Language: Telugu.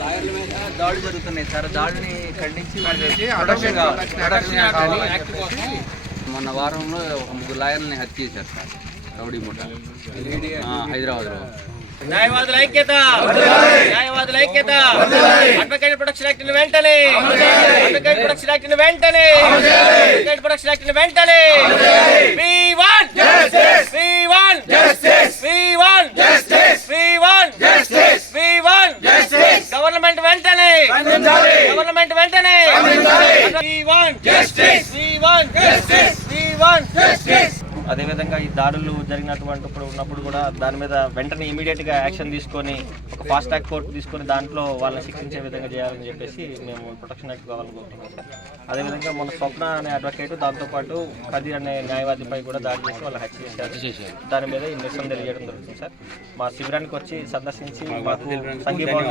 లాయర్ల మీద దాడులు జరుగుతున్నాయి సార్. దాడిని ఖండించి మొన్న వారంలో ఒక 3 లాయర్లని హత్య చేశారు సార్ రౌడీ ముఠ హైదరాబాద్లో. న్యాయవాదుల ఐక్యత, న్యాయవాదుల ఐక్యత. అడ్వకేట్ ప్రొటెక్షన్ యాక్ట్ ని వెంటనే, అడ్వకేట్ ప్రొటెక్షన్ యాక్ట్ ని వెంటనే, అడ్వకేట్ ప్రొటెక్షన్ యాక్ట్ ని వెంటనే. We want justice, we want justice, we want justice, we want justice, we want justice. Government వెంటనే, గవర్నమెంట్ వెంటనే. We want justice, we want justice, we want justice. అదేవిధంగా ఈ దాడులు జరిగినటువంటి ఉన్నప్పుడు కూడా దాని మీద వెంటనే ఇమీడియట్గా యాక్షన్ తీసుకొని ఒక ఫాస్ట్ ట్రాక్ కోర్టు తీసుకొని దాంట్లో వాళ్ళని శిక్షించే విధంగా చేయాలని చెప్పేసి మేము ప్రొటెక్షన్ యాక్ట్ కావాలనుకుంటున్నాం సార్. అదేవిధంగా మన స్వప్న అనే అడ్వకేట్, దాంతోపాటు ఖదీర్ అనే న్యాయవాదిపై కూడా దాడి చేసి వాళ్ళు హత్య చేశారు. దాని మీద ఈ నిరసన తెలియజేయడం జరుగుతుంది సార్. మా శిబిరానికి వచ్చి సందర్శించి మాకు సంఘీభావం